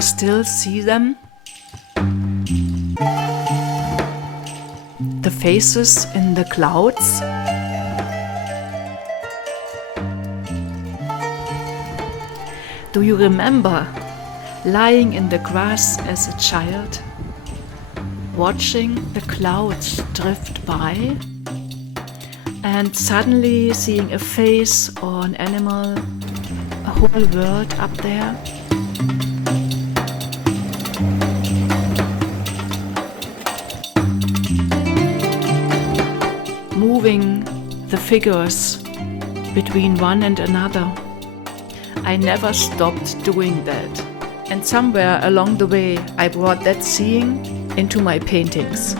you still see them? The faces in the clouds? Do you remember lying in the grass as a child, watching the clouds drift by, and suddenly seeing a face or an animal, a whole world up there? Moving the figures between one and another. I never stopped doing that. And somewhere along the way, I brought that seeing into my paintings.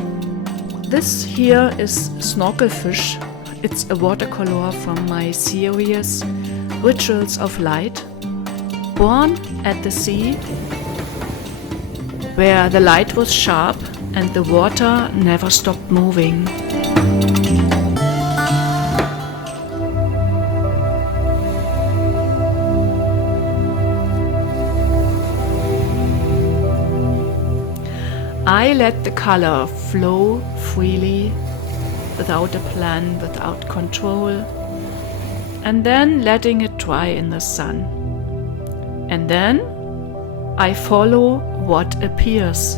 This here is Snorkelfish. It's a watercolor from my series Rituals of Light, born at the sea, where the light was sharp and the water never stopped moving. I let the color flow freely, without a plan, without control, and then letting it dry in the sun. And then I follow what appears.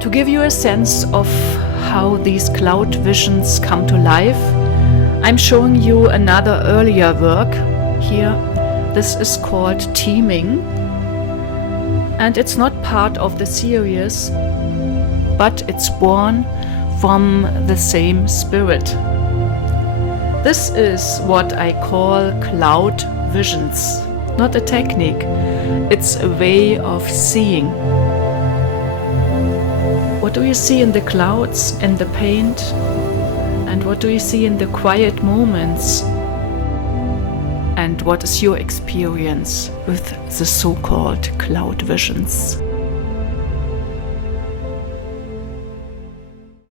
To give you a sense of how these cloud visions come to life, I'm showing you another earlier work here. This is called Teaming, and it's not part of the series, but it's born from the same spirit. This is what I call cloud visions, not a technique, it's a way of seeing. What do you see in the clouds, in the paint? And what do you see in the quiet moments? And what is your experience with the so-called cloud visions?